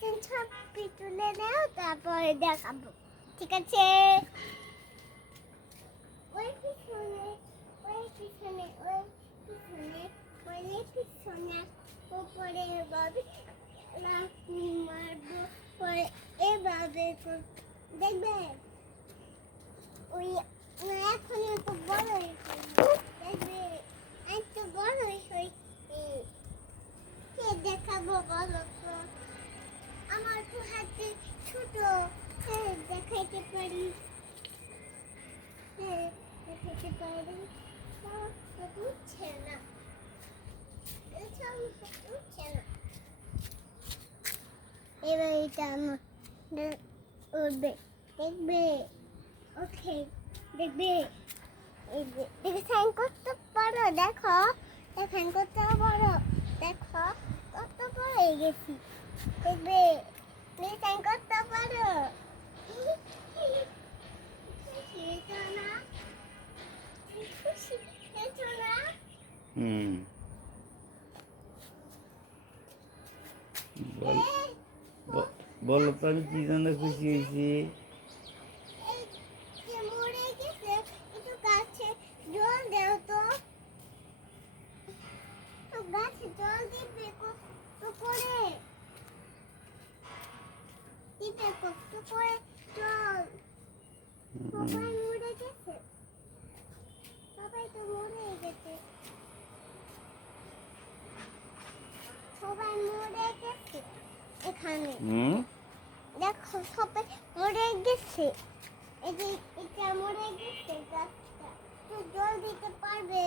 ছবি তুলে নাও, তারপরে দেখাবো, ঠিক আছে? ওই পিছনে, ওই পিছনে, ওই পিছনে, ওই পিছনে, উপরে এভাবে লাফি মারবো, পরে এভাবে দেখবে। ওই এখন একটু বড় হয়েছে, দেখবে একটু বড় হয়েছে। কে দেখাবো বলো তো? আমার তো হাতে ছোট, হ্যাঁ দেখাইতে পারি, হ্যাঁ দেখাইতে পারি, উঠছে না, উঠছে না। এবার এটা আমার উঠবে, দেখবে, ওকে দেখবে। এই যে দেখে সাইন করতে পারো, দেখো সাইন করতে পারো, দেখো কত বড় হয়ে গেছি, দেখবে সাইন করতে পারো। হুম বলো তো, আমি কি জন্য খুশি হয়েছি? জল দাও তো, গাছে জল দিবে কত করে, দিবে কত করে জল। সবাই মরে গেছে, সবাই তো মরে গেছে, সবাই মরে গেছে এখানে। দেখো সবাই মরে গেছে, এই যে এটা মরে গেছে গাছটা, তো জল দিতে পারবে?